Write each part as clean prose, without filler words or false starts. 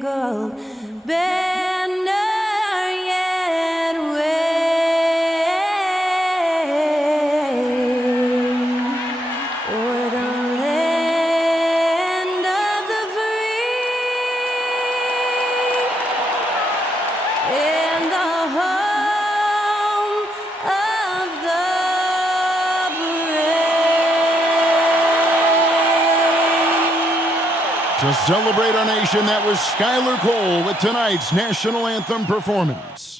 spangled banner yet wave o'er the land of the free and the home of the brave. To celebrate our nation, that was Skylar Cole with tonight's national anthem performance.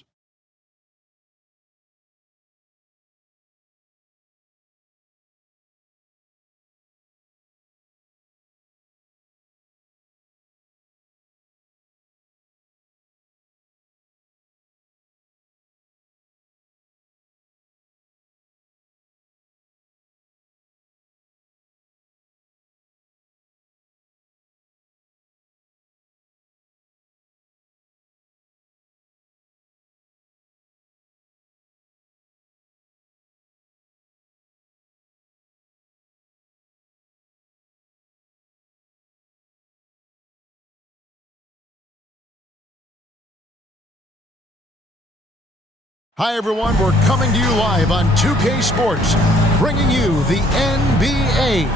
Hi everyone, we're coming to you live on 2K Sports, bringing you the NBA.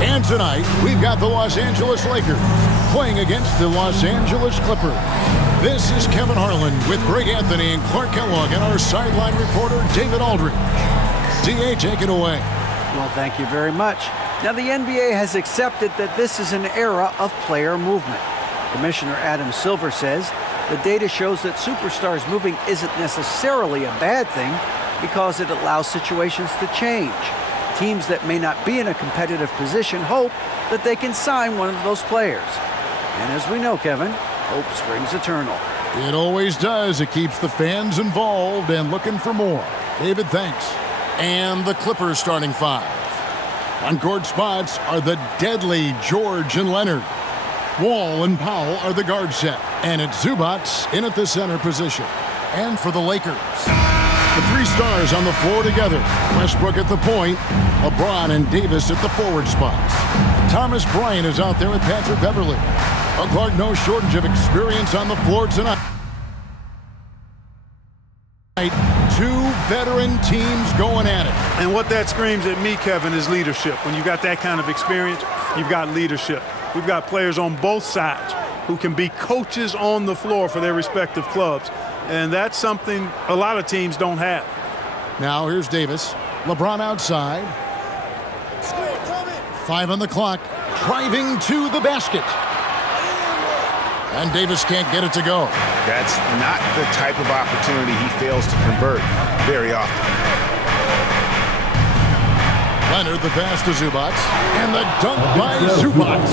And tonight, we've got the Los Angeles Lakers playing against the Los Angeles Clippers. This is Kevin Harlan with Greg Anthony and Clark Kellogg and our sideline reporter, David Aldridge. DA, take it away. Well, thank you very much. Now, the NBA has accepted that this is an era of player movement. Commissioner Adam Silver says the data shows that superstars moving isn't necessarily a bad thing because it allows situations to change. Teams that may not be in a competitive position hope that they can sign one of those players. And as we know, Kevin, hope springs eternal. It always does. It keeps the fans involved and looking for more. David, thanks. And the Clippers starting five. On court spots are the deadly George and Leonard. Wall and Powell are the guard set, and it's Zubac in at the center position. And for the Lakers, the three stars on the floor together. Westbrook at the point, LeBron and Davis at the forward spots. Thomas Bryant is out there with Patrick Beverley. Clark, no shortage of experience on the floor tonight. Two veteran teams going at it. And what that screams at me, Kevin, is leadership. When you've got that kind of experience, you've got leadership. We've got players on both sides who can be coaches on the floor for their respective clubs. And that's something a lot of teams don't have. Now here's Davis. LeBron outside. 5 on the clock. Driving to the basket. And Davis can't get it to go. That's not the type of opportunity he fails to convert very often. Leonard, the pass to Zubac, and the dunk by Zubac.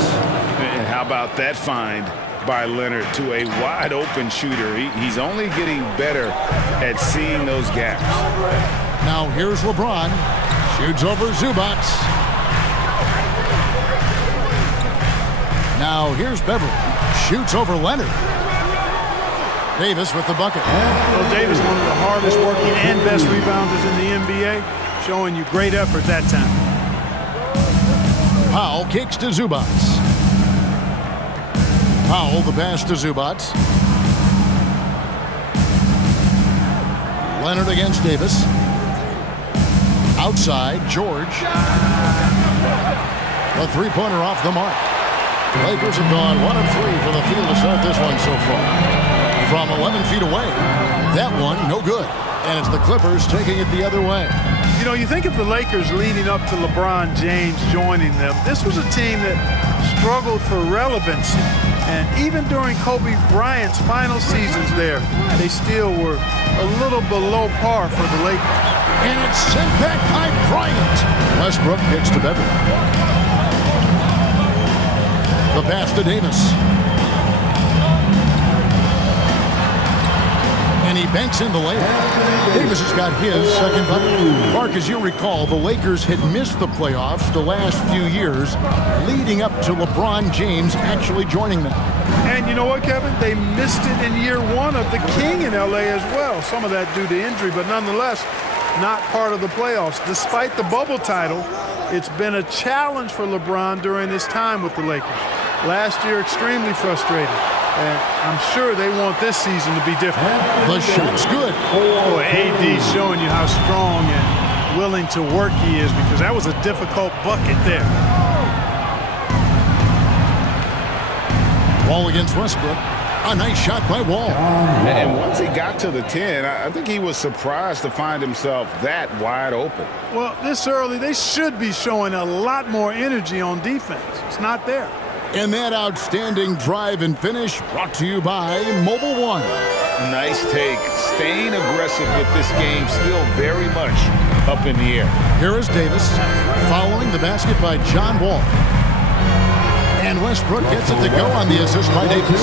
And how about that find by Leonard to a wide-open shooter? He's only getting better at seeing those gaps. Now here's LeBron. Shoots over Zubac. Now here's Beverly. Shoots over Leonard. Davis with the bucket. Well, Davis, one of the hardest working and best rebounders in the NBA, showing you great effort that time. Powell kicks to Zubac. Powell, the pass to Zubac. Leonard against Davis. Outside, George. The three-pointer off the mark. Lakers have gone 1 of 3 for the field to start this one so far. From 11 feet away, that one no good. And it's the Clippers taking it the other way. You know, you think of the Lakers leading up to LeBron James joining them. This was a team that struggled for relevancy. And even during Kobe Bryant's final seasons there, they still were a little below par for the Lakers. And it's sent back by Bryant. Westbrook gets to Beverly. The pass to Davis. And he banks in the layup. Davis has got his second bucket. Mark, as you recall, the Lakers had missed the playoffs the last few years, leading up to LeBron James actually joining them. And you know what, Kevin? They missed it in year 1 of the King in L.A. as well. Some of that due to injury, but nonetheless, not part of the playoffs. Despite the bubble title, it's been a challenge for LeBron during his time with the Lakers. Last year, extremely frustrated. And I'm sure they want this season to be different. The shot's good. Boy, AD showing you how strong and willing to work he is, because that was a difficult bucket there. Wall against Westbrook. A nice shot by Wall. And once he got to the 10, I think he was surprised to find himself that wide open. Well, this early, they should be showing a lot more energy on defense. It's not there. And that outstanding drive and finish brought to you by Mobile One. Nice take. Staying aggressive with this game, still very much up in the air. Here is Davis following the basket by John Wall. And Westbrook gets it to go on the assist by Davis.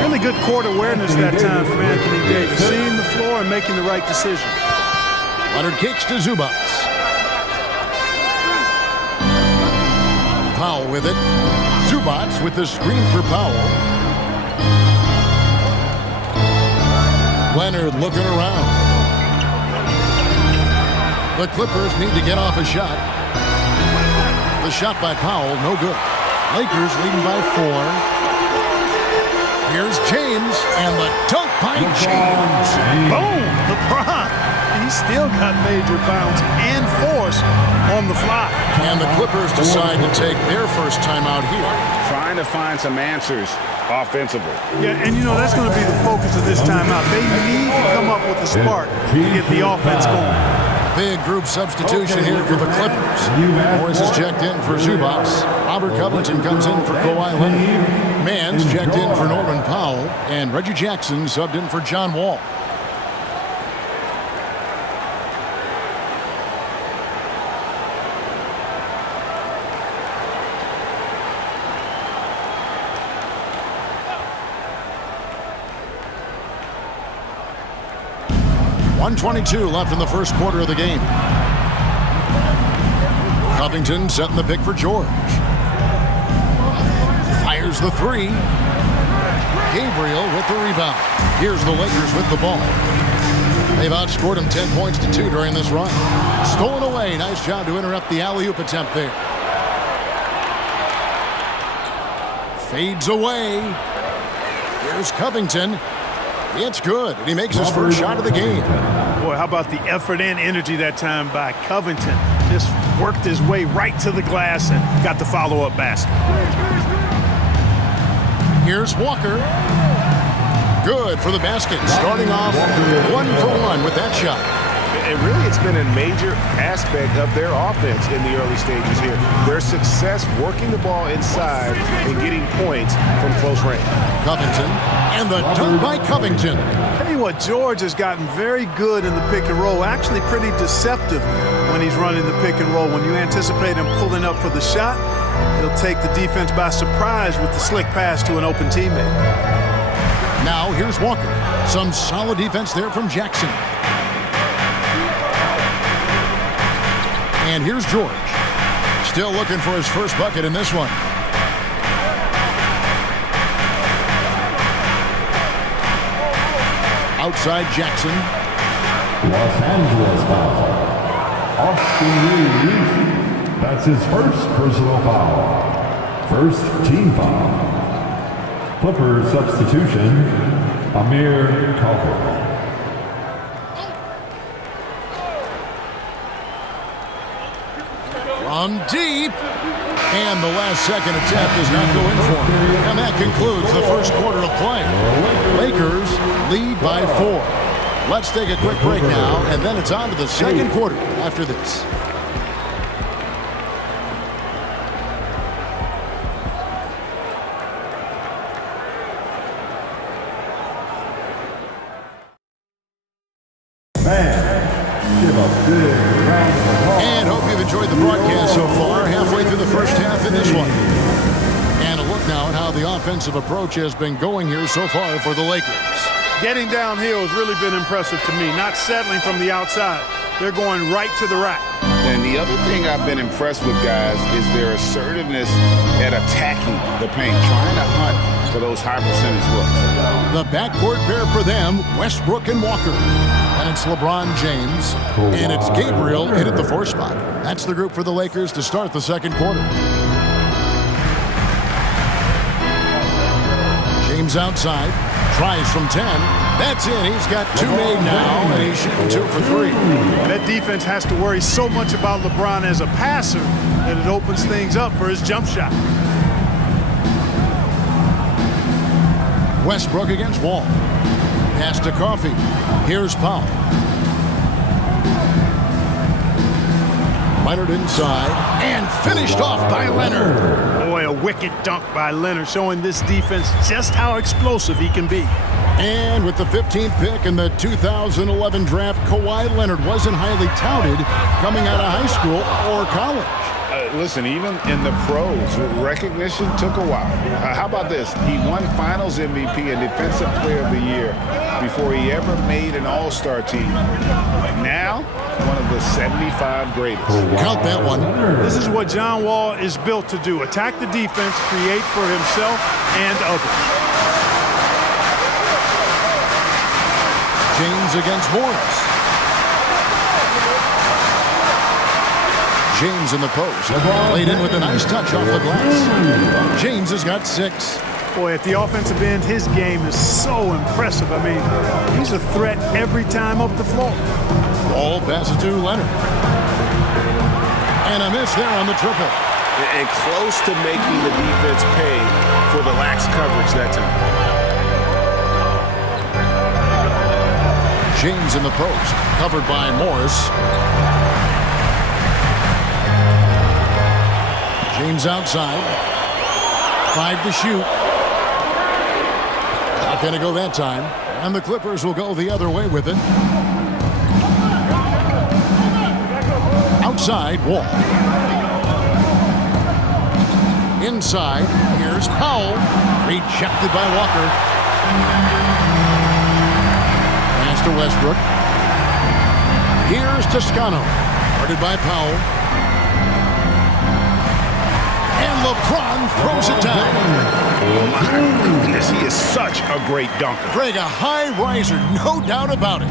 Really good court awareness that time from Anthony Davis. Seeing the floor and making the right decision. Leonard kicks to Zubac. Powell with it. Zubac with the screen for Powell. Leonard looking around. The Clippers need to get off a shot. The shot by Powell, no good. Lakers leading by 4. Here's James, and the dunk by James. Boom! LeBron. He still got major bounce and force on the fly. And the Clippers decide to take their first timeout here. Trying to find some answers offensively. Yeah, and you know, that's going to be the focus of this timeout. They need to come up with a spark to get the offense going. Big group substitution here for the Clippers. Morris is checked in for Zubac. Robert Covington comes in for Kawhi Leonard. Mann's checked in for Norman Powell. And Reggie Jackson subbed in for John Wall. .122 left in the first quarter of the game. Covington setting the pick for George. Fires the 3. Gabriel with the rebound. Here's the Lakers with the ball. They've outscored him 10 points to 2 during this run. Stolen away. Nice job to interrupt the alley-oop attempt there. Fades away. Here's Covington. It's good, and he makes his first shot of the game. Boy, how about the effort and energy that time by Covington. Just worked his way right to the glass and got the follow-up basket. Here's Walker. Good for the basket. Starting off 1 for 1 with that shot. And really, it's been a major aspect of their offense in the early stages here. Their success working the ball inside and getting points from close range. Covington, and the dunk by Covington. Tell you what, George has gotten very good in the pick and roll. Actually pretty deceptive when he's running the pick and roll. When you anticipate him pulling up for the shot, he'll take the defense by surprise with the slick pass to an open teammate. Now here's Walker. Some solid defense there from Jackson. And here's George. Still looking for his first bucket in this one. Outside Jackson. Los Angeles foul. Austin Reeves. That's his first personal foul. First team foul. Clippers substitution, Amir Coffey. From deep. And the last second attempt does not go in for him. And that concludes the first quarter of play. Lakers lead by 4. Let's take a quick break now, and then it's on to the second quarter after this. And hope you've enjoyed the broadcast so far, halfway through the first half in this one. And a look now at how the offensive approach has been going here so far for the Lakers. Getting downhill has really been impressive to me, not settling from the outside. They're going right to the rack. And the other thing I've been impressed with, guys, is their assertiveness at attacking the paint, trying to hunt for those high percentage looks. The backcourt pair for them, Westbrook and Walker. And it's LeBron James, and it's Gabriel in at the 4 spot. That's the group for the Lakers to start the second quarter. James outside. Tries from 10. That's in. He's got 2 made now, and he's shooting 2 for 3. That defense has to worry so much about LeBron as a passer that it opens things up for his jump shot. Westbrook against Wall. Pass to Coffey. Here's Powell. Leonard inside, and finished off by Leonard. Boy, a wicked dunk by Leonard, showing this defense just how explosive he can be. And with the 15th pick in the 2011 draft, Kawhi Leonard wasn't highly touted coming out of high school or college. Listen, even in the pros, recognition took a while. How about this? He won Finals MVP and Defensive Player of the Year before he ever made an All-Star team. Now, one of the 75 greatest. Count that one. This is what John Wall is built to do. Attack the defense, create for himself and others. James against Morris. James in the post. Played in with a nice touch off the glass. James has got 6. Boy, at the offensive end, his game is so impressive. I mean, he's a threat every time up the floor. Ball passes to Leonard. And a miss there on the triple. And close to making the defense pay for the lax coverage that time. James in the post. Covered by Morris. James outside. 5 to shoot. Not going to go that time. And the Clippers will go the other way with it. Outside, Wall. Inside, here's Powell. Rejected by Walker. Pass to Westbrook. Here's Toscano. Guarded by Powell. And LeBron throws it down. My goodness, he is such a great dunker. Greg, a high riser, no doubt about it.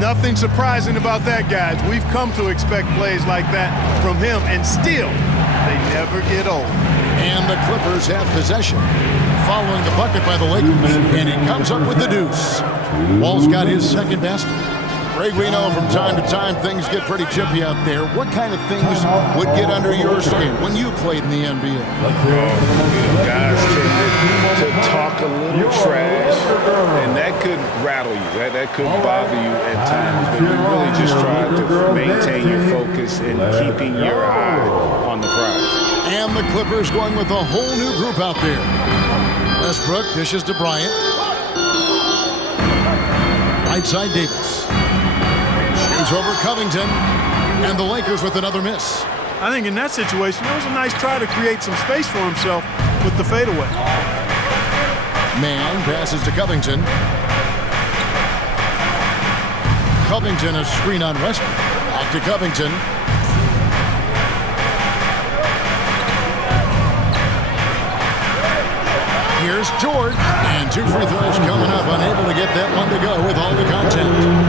Nothing surprising about that, guys. We've come to expect plays like that from him, and still, they never get old. And the Clippers have possession. Following the bucket by the Lakers, and he comes up with the deuce. Wall's got his second basket. Greg, we know from time to time things get pretty chippy out there. What kind of things would get under your skin when you played in the NBA? Guys tended to talk a little trash, and that could rattle you. That could bother you at times. But you really just try to maintain your focus and keeping your eye on the prize. And the Clippers going with a whole new group out there. Westbrook dishes to Bryant. Right side Davis. Shoots over Covington. And the Lakers with another miss. I think in that situation, it was a nice try to create some space for himself with the fadeaway. Man passes to Covington. Covington, a screen on Westbrook. Back to Covington. Here's George, and 2 free throws coming up, unable to get that one to go with all the contact.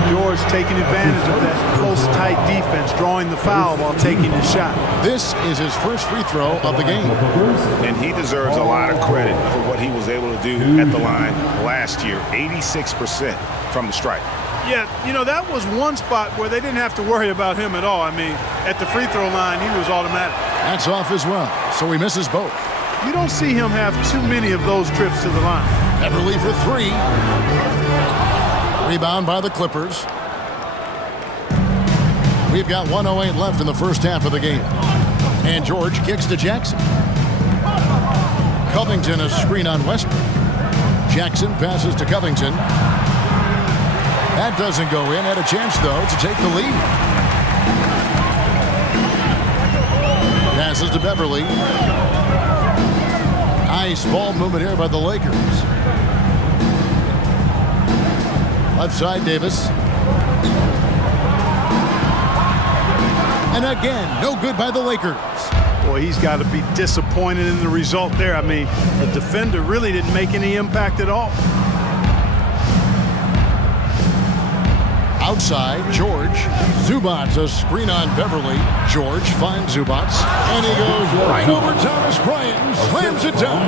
George taking advantage of that close, tight defense, drawing the foul while taking his shot. This is his first free throw of the game. And he deserves a lot of credit for what he was able to do at the line last year. 86% from the stripe. Yeah, you know, that was one spot where they didn't have to worry about him at all. I mean, at the free throw line, he was automatic. That's off as well, so he misses both. You don't see him have too many of those trips to the line. Beverly for 3. Rebound by the Clippers. We've got 1:08 left in the first half of the game. And George kicks to Jackson. Covington, a screen on Westbrook. Jackson passes to Covington. That doesn't go in. Had a chance, though, to take the lead. Passes to Beverly. Nice ball movement here by the Lakers. Left side, Davis. And again, no good by the Lakers. Boy, he's got to be disappointed in the result there. I mean, the defender really didn't make any impact at all. Outside, George. Zubats, a screen on Beverly. George finds Zubats, and he goes right over Thomas Bryant and slams it down.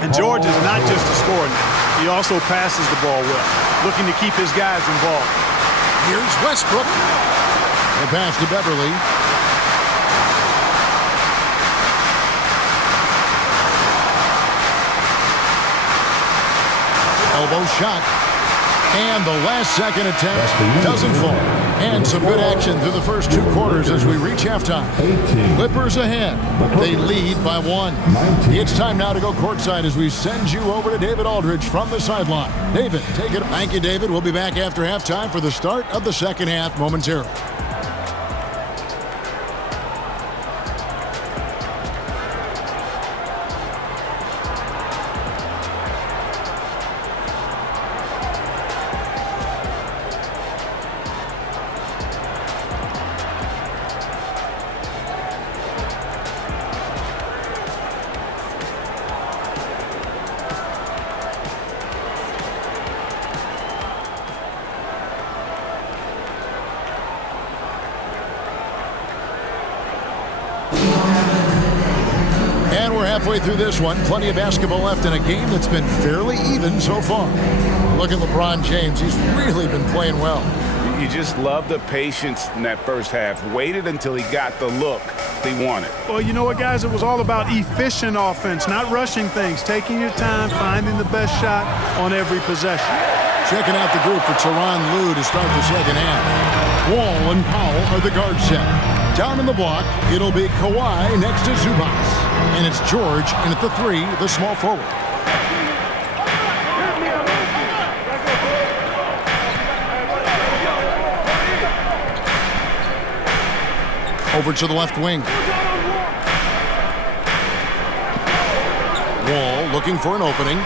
And George is not just a scorer now. He also passes the ball well, looking to keep his guys involved. Here's Westbrook. The pass to Beverly. Elbow shot. And the last-second attempt doesn't fall. And some good action through the first 2 quarters as we reach halftime. Clippers ahead. They lead by 1. It's time now to go courtside as we send you over to David Aldridge from the sideline. David, take it. Thank you, David. We'll be back after halftime for the start of the second half momentarily. And we're halfway through this one. Plenty of basketball left in a game that's been fairly even so far. Look at LeBron James. He's really been playing well. You just love the patience in that first half. Waited until he got the look he wanted. Well, you know what, guys? It was all about efficient offense, not rushing things, taking your time, finding the best shot on every possession. Checking out the group for Tyronn Lue to start the second half. Wall and Powell are the guard set. Down in the block, it'll be Kawhi next to Zubac. And it's George in at the 3, the small forward. Over to the left wing. Wall looking for an opening.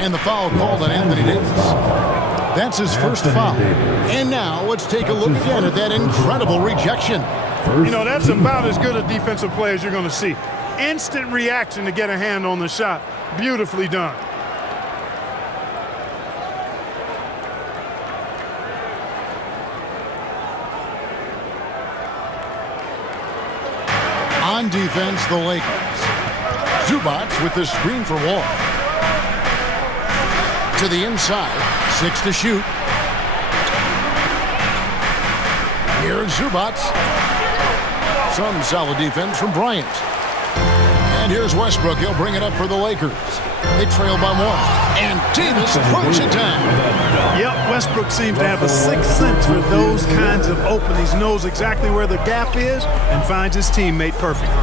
And the foul called on Anthony Davis. That's his first foul. And now let's take a look again at that incredible rejection. You know, that's about as good a defensive play as you're going to see. Instant reaction to get a hand on the shot. Beautifully done. On defense, the Lakers. Zubac with the screen for Wall. To the inside, 6 to shoot. Here's Zubac. Some solid defense from Bryant. And here's Westbrook. He'll bring it up for the Lakers. They trail by 1. And Davis throws it down. Yep, Westbrook seems to have a sixth sense for those kinds of openings. Knows exactly where the gap is and finds his teammate perfectly.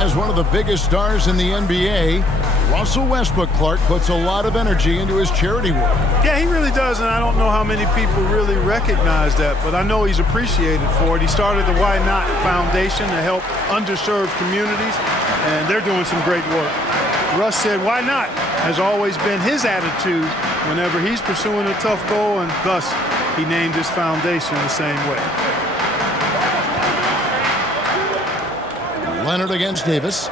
As one of the biggest stars in the NBA, Russell Westbrook, Clark, puts a lot of energy into his charity work. Yeah, he really does, and I don't know how many people really recognize that, but I know he's appreciated for it. He started the Why Not Foundation to help underserved communities, and they're doing some great work. Russ said, why not, has always been his attitude whenever he's pursuing a tough goal, and thus he named his foundation the same way. Leonard against Davis.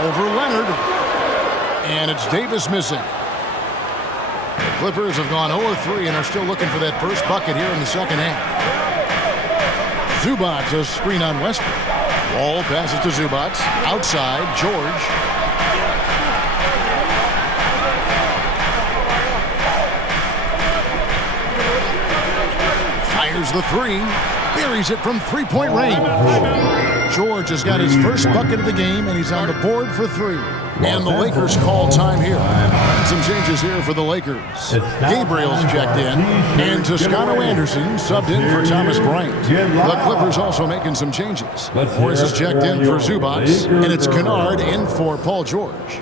Over Leonard. And it's Davis missing. The Clippers have gone 0-3 and are still looking for that first bucket here in the second half. Zubac, a screen on Westbrook. Wall passes to Zubac. Outside, George. Fires the 3. Buries it from three-point range. George has got his first bucket of the game, and he's on the board for 3. And the Lakers call time here. Some changes here for the Lakers. Gabriel's checked in, and Toscano Anderson subbed in for Thomas Bryant. The Clippers also making some changes. Morris is checked in for Zubac, and it's Kennard in for Paul George.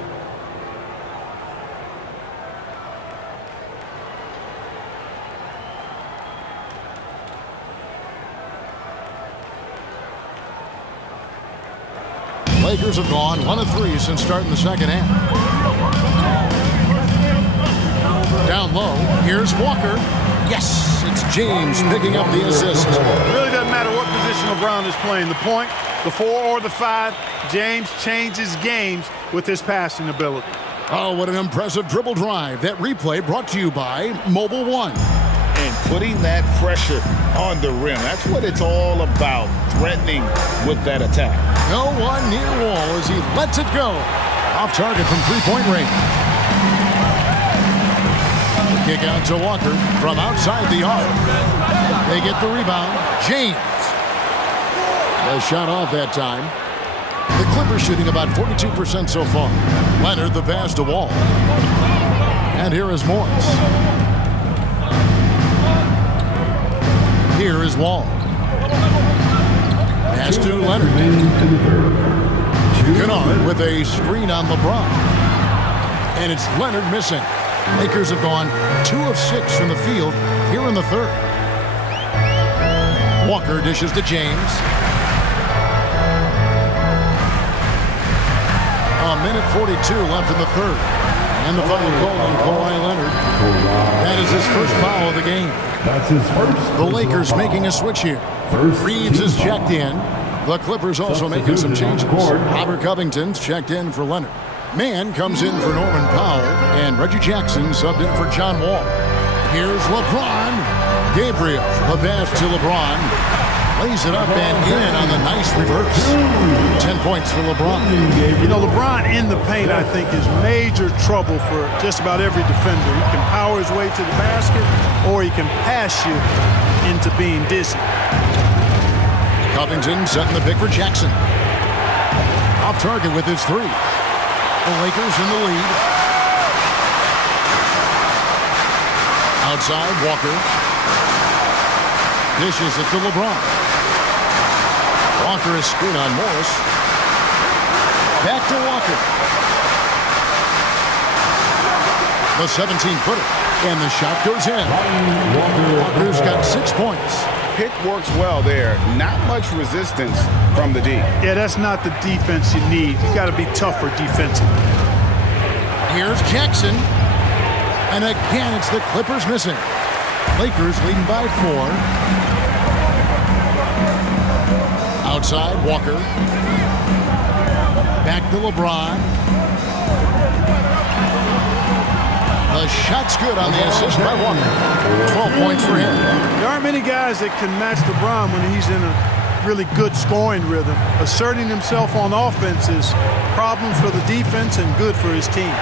Lakers have gone 1-3 since starting the second half. Down low, here's Walker. Yes, it's James picking up the assist. It really doesn't matter what position LeBron is playing, the point, the 4 or the 5, James changes games with his passing ability. Oh, what an impressive dribble drive. That replay brought to you by Mobile One. And putting that pressure on the rim, that's what it's all about, threatening with that attack. No one near Wall as he lets it go. Off target from three-point range. The kick out to Walker from outside the arc. They get the rebound. James. A shot off that time. The Clippers shooting about 42% so far. Leonard the pass to Wall. And here is Morris. Here is Wall. Pass to Leonard. Kennard with a screen on LeBron. And it's Leonard missing. Lakers have gone 2 of 6 from the field here in the third. Walker dishes to James. A minute 42 left in the third. And the foul call on Kawhi Leonard. That is his first foul of the game. That's his first. The Lakers making a switch here. Reeves is checked in. The Clippers also making some changes. Robert Covington's checked in for Leonard. Mann comes in for Norman Powell. And Reggie Jackson subbed in for John Wall. Here's LeBron. Gabriel, the pass to LeBron. Lays it up and in on the nice reverse. 10 points for LeBron. You know, LeBron in the paint, I think, is major trouble for just about every defender. He can power his way to the basket, or he can pass you into being dizzy. Covington setting the pick for Jackson. Off target with his three. The Lakers in the lead. Outside, Walker. Dishes it to LeBron. Walker is screwed on Morris. Back to Walker. The 17-footer. And the shot goes in. Walker's got 6 points. Pick works well there. Not much resistance from the D. Yeah, that's not the defense you need. You got to be tougher defensively. Here's Jackson. And again, it's the Clippers missing. Lakers leading by 4. Outside, Walker. Back to LeBron. The shot's good on the assist by Walker. 12 points for him. There aren't many guys that can match LeBron when he's in a really good scoring rhythm. Asserting himself on offense is problems for the defense and good for his team.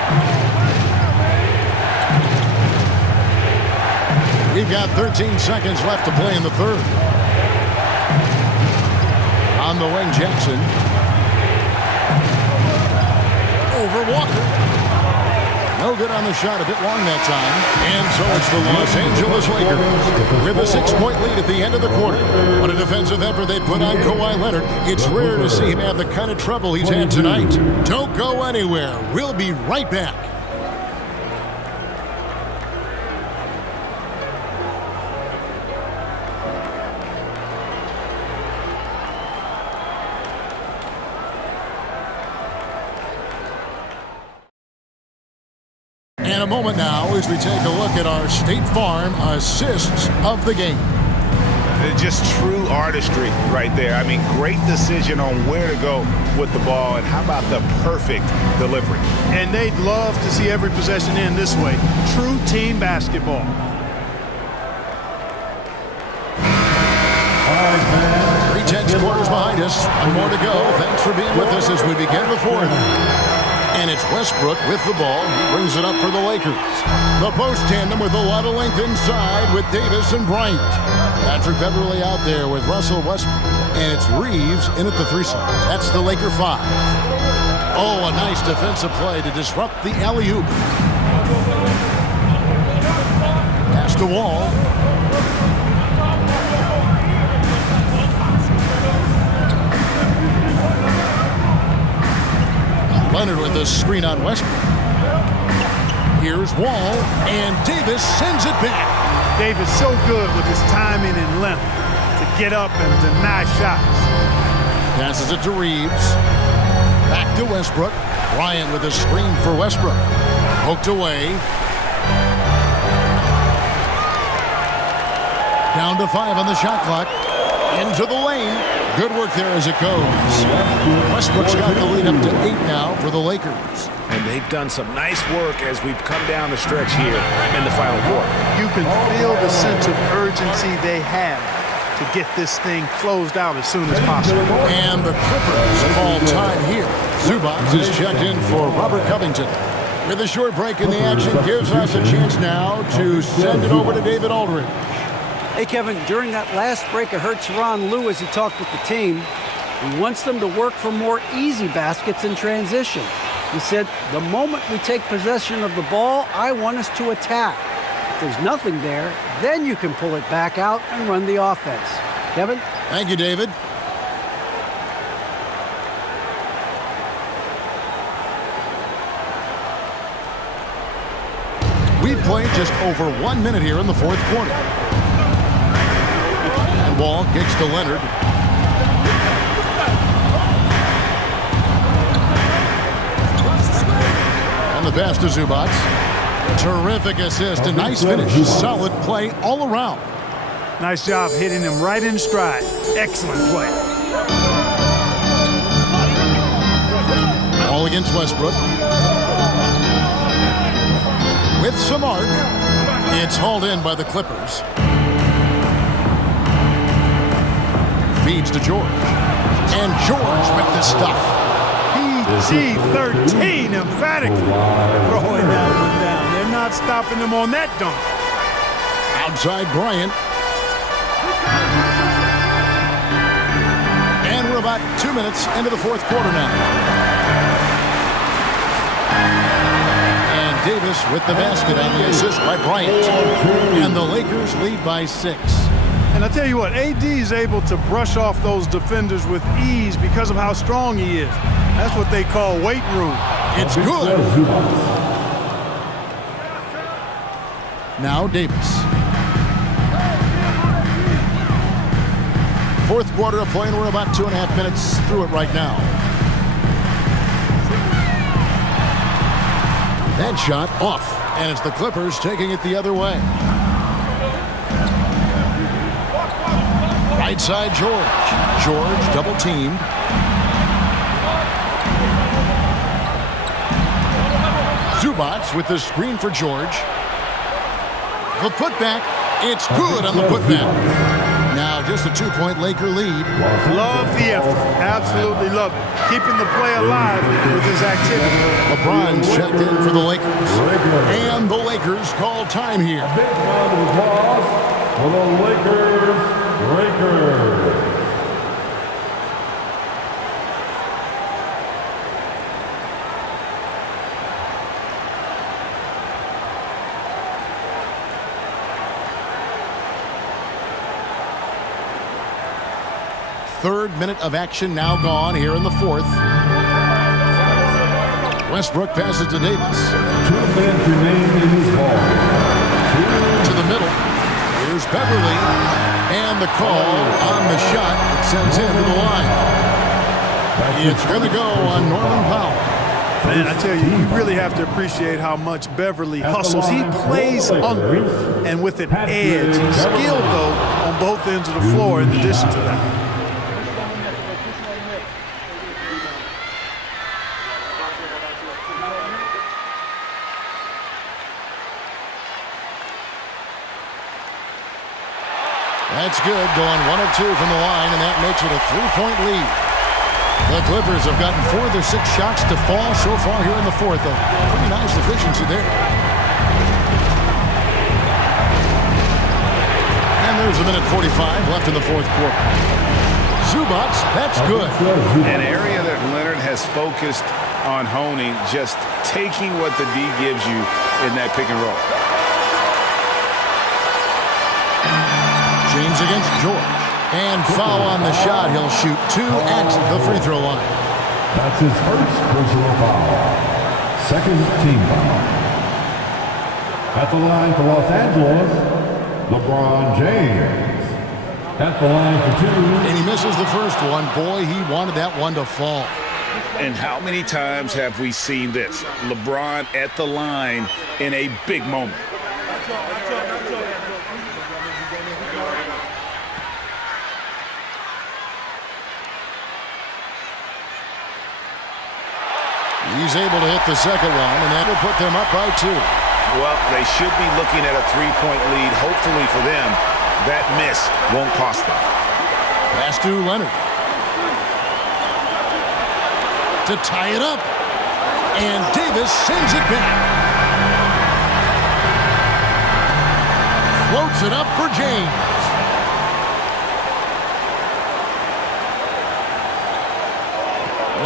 We've got 13 seconds left to play in the third. On the wing, Jackson. Over Walker. No good on the shot, a bit long that time. And so it's the Los Angeles Lakers with a 6-point lead at the end of the quarter. What a defensive effort they put on Kawhi Leonard. It's rare to see him have the kind of trouble he's had tonight. Don't go anywhere. We'll be right back. And a moment now as we take a look at our State Farm assists of the game. Just true artistry right there. I mean, great decision on where to go with the ball, and how about the perfect delivery. And they'd love to see every possession end this way. True team basketball. 3/10 quarters behind us. One more to go. Thanks for being with us as we begin the fourth. And it's Westbrook with the ball. He brings it up for the Lakers. The post tandem with a lot of length inside with Davis and Bryant. Patrick Beverly out there with Russell Westbrook. And it's Reeves in at the 3 slot. That's the Laker 5. Oh, a nice defensive play to disrupt the alley-oop. Pass to Wall. Leonard with a screen on Westbrook. Here's Wall, and Davis sends it back. Davis so good with his timing and length to get up and deny shots. Passes it to Reeves. Back to Westbrook. Bryant with a screen for Westbrook. Poked away. Down to 5 on the shot clock. Into the lane. Good work there as it goes. Westbrook's got the lead up to 8 now for the Lakers. And they've done some nice work as we've come down the stretch here in the final quarter. You can feel the sense of urgency they have. to get this thing closed out as soon as possible. And the Clippers call time here. Zubats is checked in for Robert Covington. With a short break in the action, gives us a chance now to send it over to David Aldridge. Hey, Kevin, during that last break, I heard Tyronn Lue as he talked with the team. He wants them to work for more easy baskets in transition. He said, the moment we take possession of the ball, I want us to attack. If there's nothing there, then you can pull it back out and run the offense. Kevin? Thank you, David. We've played just over 1 minute here in the fourth quarter. And ball kicks to Leonard. And the pass to Zubats. Terrific assist, a nice finish. Solid play all around. Nice job hitting him right in stride. Excellent play. All against Westbrook. With some arc, it's hauled in by the Clippers. Feeds to George. And George with the stuff. PG-13 emphatically throwing that one down. They're not stopping him on that dunk. Outside Bryant. And we're about 2 minutes into the fourth quarter now. Davis with the basket on the assist by Bryant. And the Lakers lead by 6. And I tell you what, AD is able to brush off those defenders with ease because of how strong he is. That's what they call weight room. It's good. Now Davis. Fourth quarter of play, and we're about 2.5 minutes through it right now. That shot off, and it's the Clippers taking it the other way. Right side, George. George double teamed. Zubats with the screen for George. The putback, it's good on the putback. Now just a 2-point Laker lead. Love the effort. Absolutely love it. Keeping the play alive with his activity. LeBron's checked in for the Lakers. And the Lakers call time here. A big round of applause for the Lakers. Third minute of action now gone here in the fourth. Westbrook passes to Davis. 2 minutes remain in this ball. To the middle. Here's Beverly. And the call on the shot that sends him to the line. It's going to go on Norman Powell. Man, I tell you, you really have to appreciate how much Beverly hustles. He plays hungry and with an edge. He's skilled, though, on both ends of the floor in addition to that. That's good, going 1 of 2 from the line, and that makes it a 3-point lead. The Clippers have gotten 4 of their 6 shots to fall so far here in the fourth. A pretty nice efficiency there. And there's a minute 45 left in the fourth quarter. Zubats, that's good. An area that Leonard has focused on honing, just taking what the D gives you in that pick and roll. James against George. And foul on the shot. He'll shoot 2 at the free throw line. That's his first personal foul. Second team foul. At the line for Los Angeles, LeBron James. At the line for 2. And he misses the first one. Boy, he wanted that one to fall. And how many times have we seen this? LeBron at the line in a big moment. He's able to hit the second one, and that will put them up by 2. Well, they should be looking at a 3-point lead, hopefully for them. That miss won't cost them. Pass to Leonard. To tie it up. And Davis sends it back. Floats it up for James.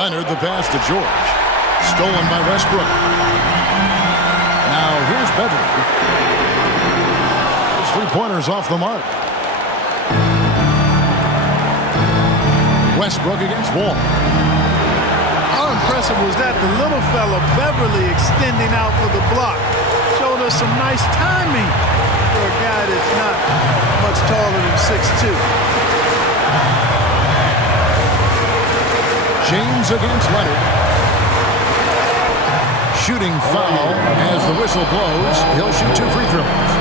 Leonard, the pass to George. Stolen by Westbrook. Now here's Beverly. Those three-pointers off the mark. Westbrook against Wall. How impressive was that? The little fella, Beverly, extending out for the block. Showed us some nice timing for a guy that's not much taller than 6'2". James against Leonard. Shooting foul as the whistle blows. He'll shoot 2 free throws.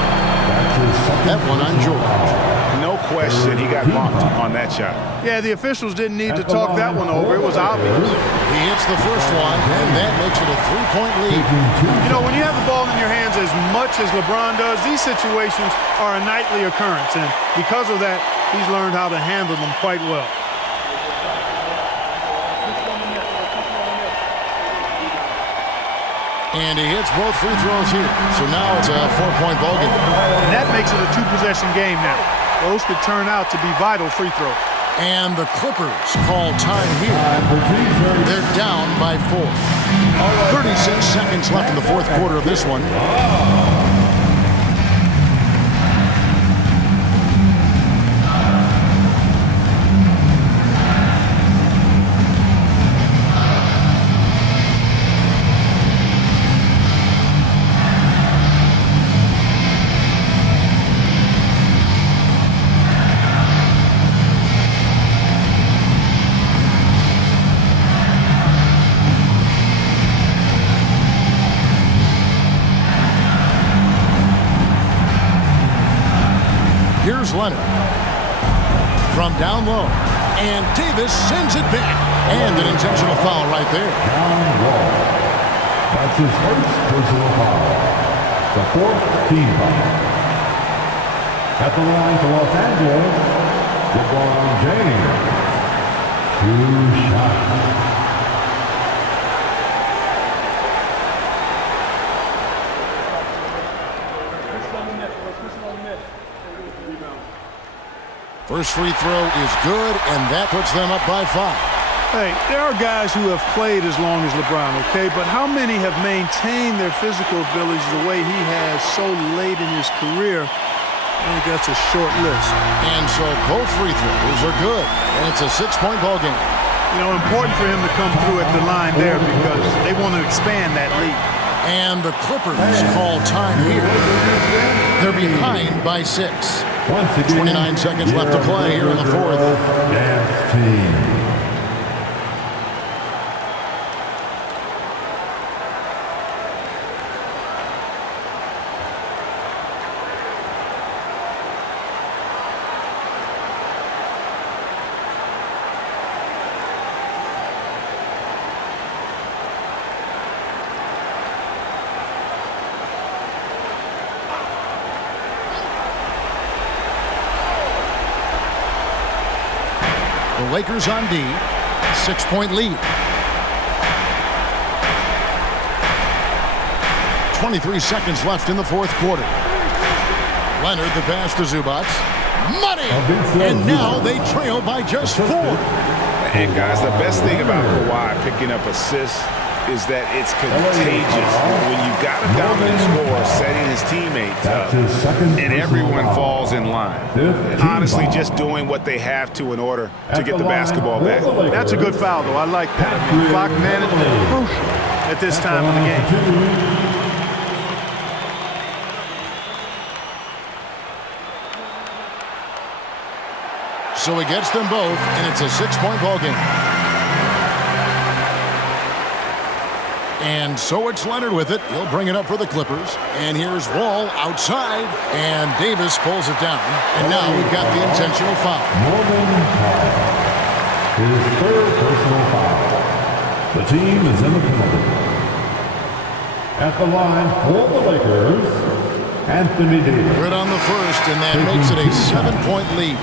That one on George. No question he got bumped on that shot. Yeah, the officials didn't need to talk that one over. It was obvious. He hits the first one, and that makes it a 3-point lead. You know, when you have the ball in your hands as much as LeBron does, these situations are a nightly occurrence. And because of that, he's learned how to handle them quite well. And he hits both free throws here. So now it's a 4-point ball game. And that makes it a 2-possession game now. Those could turn out to be vital free throws. And the Clippers call time here. They're down by 4. 36 seconds left in the fourth quarter of this one. Here's Leonard from down low, and Davis sends it back, and an intentional foul right there. Down low. That's his first personal foul. The 4th team foul. At the line for Los Angeles, LeBron James. 2 shots. First free throw is good, and that puts them up by 5. Hey, there are guys who have played as long as LeBron, okay? But how many have maintained their physical abilities the way he has so late in his career? I think that's a short list. And so both free throws are good, and it's a 6-point ball game. You know, important for him to come through at the line there because they want to expand that lead. And the Clippers call time here. They're behind by 6. 29 seconds left to play here in the fourth. The Lakers on D, 6-point lead. 23 seconds left in the fourth quarter. Leonard, the pass to Zubac. Money! And now they trail by just 4. And guys, the best thing about Kawhi picking up assists is that it's contagious. When you've got a dominant scorer setting his teammates up and everyone falls in line. Honestly, just doing what they have to in order to get the basketball back. That's a good foul, though. I like that. I mean, clock management is crucial at this time of the game. So he gets them both, and it's a 6-point ball game. And so it's Leonard with it. He'll bring it up for the Clippers. And here's Wall outside, and Davis pulls it down. And now we've got the intentional foul. His 3rd personal foul. The team is in the penalty. At the line for the Lakers, Anthony Davis. Good on the first, and that makes it a 7-point lead.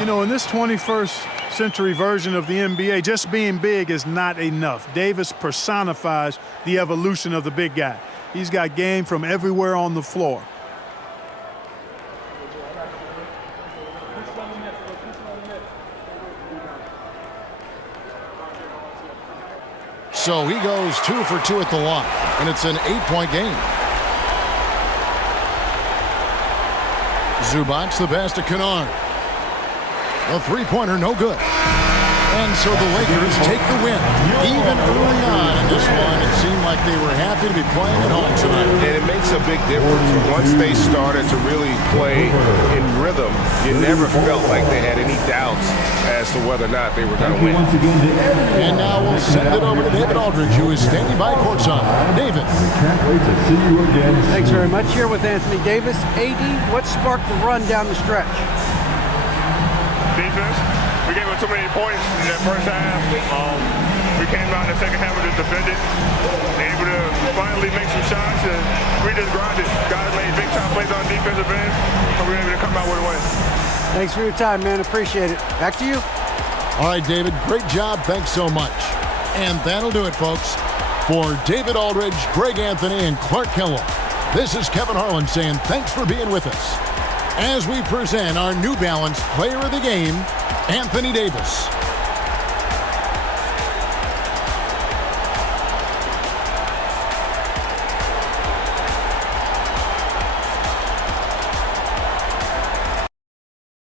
You know, in this 21st century version of the NBA, just being big is not enough. Davis personifies the evolution of the big guy. He's got game from everywhere on the floor. So he goes 2 for 2 at the line, and it's an 8-point game. Zubac, the pass to Kennard. A three-pointer, no good. And so the Lakers take the win. Even early on in this one, it seemed like they were happy to be playing at home tonight. And it makes a big difference. Once they started to really play in rhythm, you never felt like they had any doubts as to whether or not they were going to win. And now we'll send it over to David Aldridge, who is standing by courtside. David. Can't wait to see you again. Thanks very much. Here with Anthony Davis. AD, what sparked the run down the stretch? Defense. We gave them too many points in that first half. We came out in the second half and just defended. Able to finally make some shots, and we just grinded. Guys made big time plays on defensive end, and we were able to come out with a win. Thanks for your time, man. Appreciate it. Back to you. All right, David, great job. Thanks so much. And that'll do it, folks. For David Aldridge, Greg Anthony, and Clark Kellogg, this is Kevin Harlan saying thanks for being with us as we present our New Balance Player of the Game, Anthony Davis.